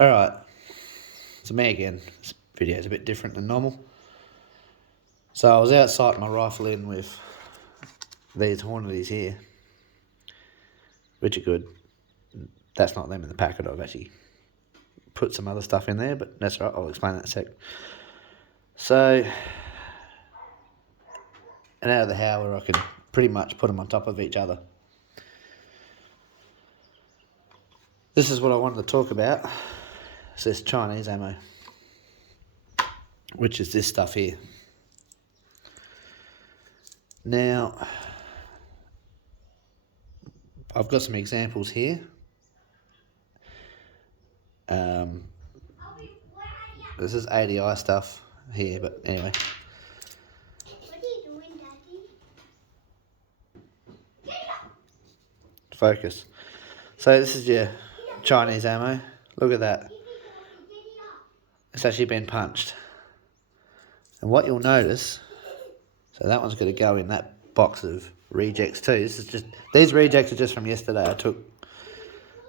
Alright, so me again. This video is a bit different than normal. So I was out sighting my rifle in with these Hornadies here, which are good. That's not them in the packet. I've actually put some other stuff in there, but that's right, I'll explain that in a sec. So, and out of the Howler, I can pretty much put them on top of each other. This is what I wanted to talk about. It's this Chinese ammo, which is this stuff here. Now, I've got some examples here. This is ADI stuff here, but anyway. What are you doing, Daddy? Get up! Focus. So this is your Chinese ammo. Look at that. It's actually been punched. And what you'll notice, so that one's going to go in that box of rejects too. These rejects are just from yesterday. I took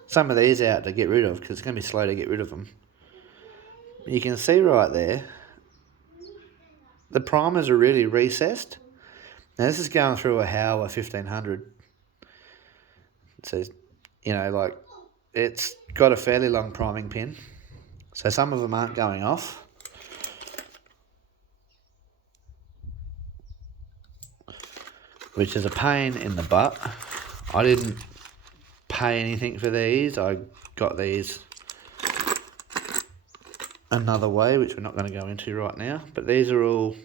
some of these out to get rid of because it's going to be slow to get rid of them. You can see right there, the primers are really recessed. Now this is going through a Howler 1500. So, you know, like, it's got a fairly long priming pin. So some of them aren't going off. Which is a pain in the butt. I didn't pay anything for these. I got these another way, which we're not going to go into right now. But these are all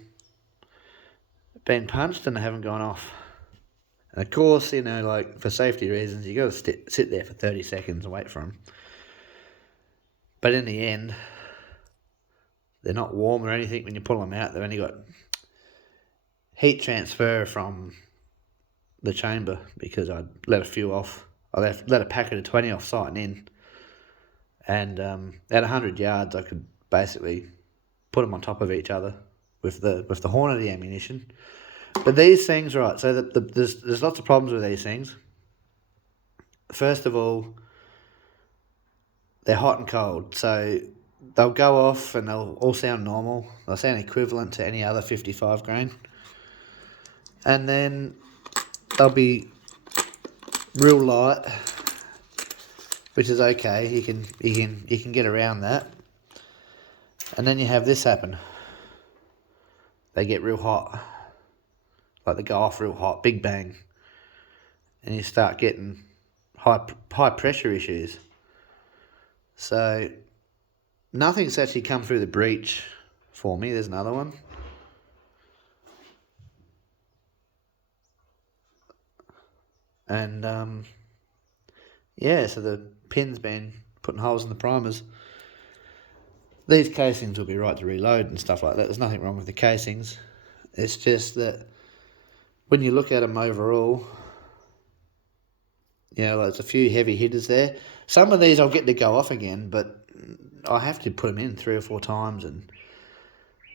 been punched and they haven't gone off. And of course, you know, like, for safety reasons, you got to sit there for 30 seconds and wait for them. But in the end, they're not warm or anything when you pull them out. They've only got heat transfer from the chamber because I let a few off. I let a packet of 20 off sighting in. And at 100 yards, I could basically put them on top of each other with the Hornady ammunition. But these things, right, so there's lots of problems with these things. First of all, they're hot and cold. So they'll go off and they'll all sound normal. They'll sound equivalent to any other 55 grain. And then they'll be real light, which is okay. You can get around that. And then you have this happen. They get real hot. Like, they go off real hot, big bang. And you start getting high pressure issues. So nothing's actually come through the breech for me. There's another one. And yeah, so the pin's been putting holes in the primers. These casings will be right to reload and stuff like that. There's nothing wrong with the casings. It's just that when you look at them overall, you know, there's a few heavy hitters there. Some of these I'll get to go off again, but I have to put them in 3 or 4 times and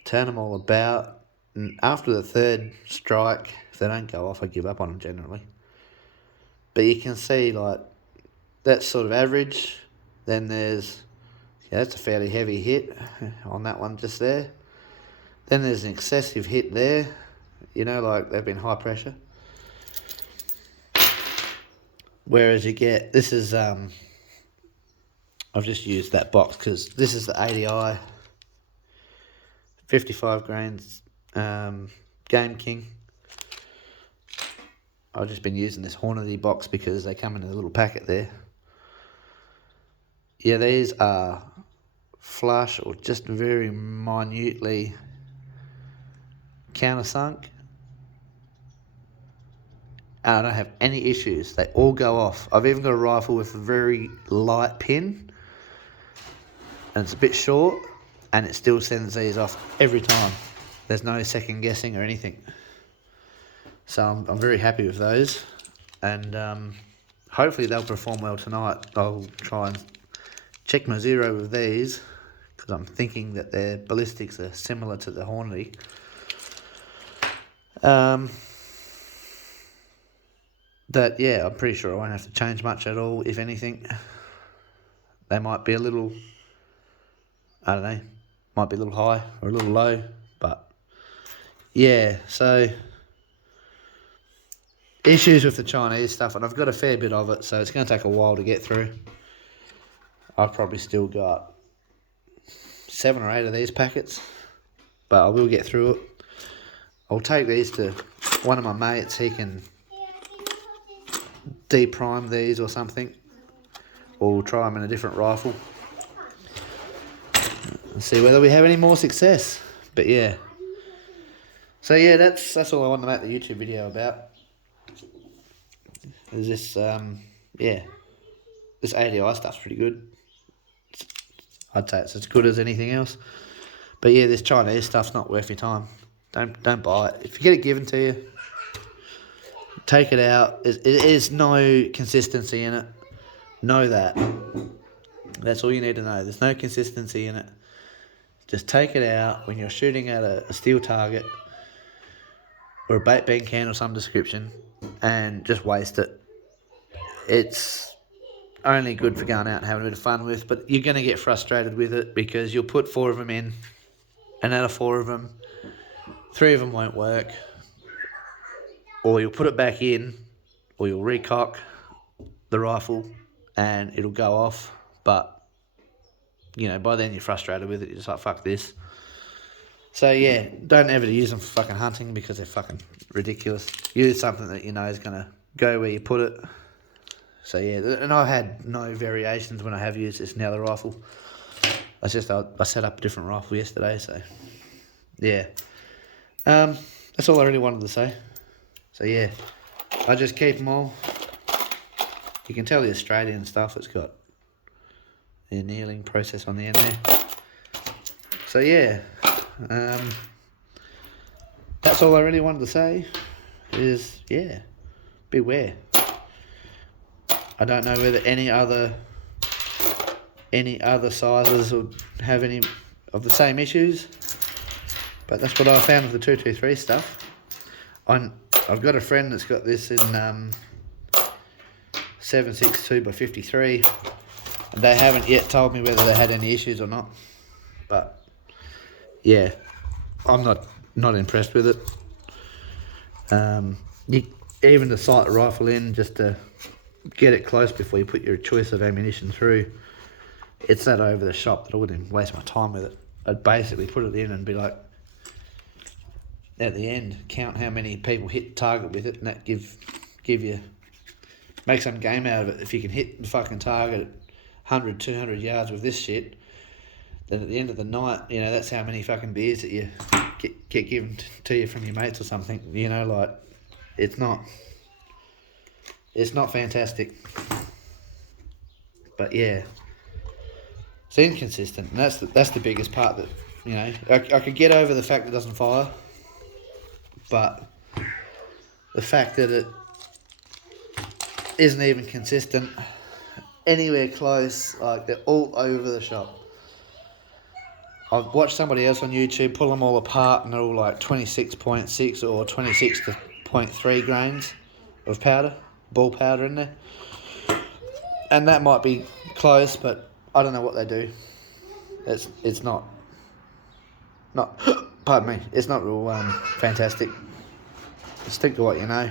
turn them all about. And after the third strike, if they don't go off, I give up on them generally. But you can see, like, that's sort of average. Then there's, yeah, that's a fairly heavy hit on that one just there. Then there's an excessive hit there. You know, like, they've been high pressure. Whereas you get, this is, I've just used that box because this is the ADI 55 grains Game King. I've just been using this Hornady box because they come in a little packet there. Yeah, these are flush or just very minutely countersunk. And I don't have any issues. They all go off. I've even got a rifle with a very light pin. And it's a bit short. And it still sends these off every time. There's no second guessing or anything. So I'm very happy with those. And hopefully they'll perform well tonight. I'll try and check my zero with these. Because I'm thinking that their ballistics are similar to the Hornady. But yeah, I'm pretty sure I won't have to change much at all, if anything. They might be a little I don't know, might be a little high or a little low, but yeah, so issues with the Chinese stuff, and I've got a fair bit of it, so it's going to take a while to get through. I've probably still got 7 or 8 of these packets, but I will get through it. I'll take these to one of my mates. He can deprime these or something, or we'll try them in a different rifle and see whether we have any more success. But yeah, so yeah, that's all I wanted to make the YouTube video about. Is this yeah, this ADI stuff's pretty good. I'd say it's as good as anything else. But yeah, this Chinese stuff's not worth your time. Don't buy it. If you get it given to you, take it out. It is no consistency in it. Know that. That's all you need to know. There's no consistency in it. Just take it out when you're shooting at a steel target or a bait bean can or some description, and just waste it. It's only good for going out and having a bit of fun with, but you're going to get frustrated with it because you'll put 4 of them in, and out of 4 of them, 3 of them won't work, or you'll put it back in, or you'll recock the rifle and it'll go off, but you know, by then you're frustrated with it, you're just like, fuck this. So yeah, don't ever use them for fucking hunting because they're fucking ridiculous. Use something that you know is going to go where you put it. So yeah, and I've had no variations when I have used this now, the rifle. I set up a different rifle yesterday, so yeah. That's all I really wanted to say. So yeah, I just keep them all. You can tell the Australian stuff, it's got the annealing process on the end there. So yeah, that's all I really wanted to say is, yeah, beware. I don't know whether any other sizes would have any of the same issues, but that's what I found with the 223 stuff. I've got a friend that's got this in 7.62 by 53, and they haven't yet told me whether they had any issues or not. But yeah, I'm not impressed with it. Even to sight the rifle in, just to get it close before you put your choice of ammunition through, it's that over the shop that I wouldn't even waste my time with it. I'd basically put it in and be like, at the end, count how many people hit target with it, and that give you, make some game out of it. If you can hit the fucking target at 100, 200 yards with this shit, then at the end of the night, you know, that's how many fucking beers that you get given to you from your mates or something. You know, like, it's not fantastic. But yeah, it's inconsistent, and that's the biggest part. That, you know, I could get over the fact that it doesn't fire, but the fact that it isn't even consistent anywhere close, like they're all over the shop. I've watched somebody else on YouTube pull them all apart, and they're all like 26.6 or 26.3 grains of powder, ball powder in there. And that might be close, but I don't know what they do. It's not pardon me, it's not real fantastic. Stick to what you know.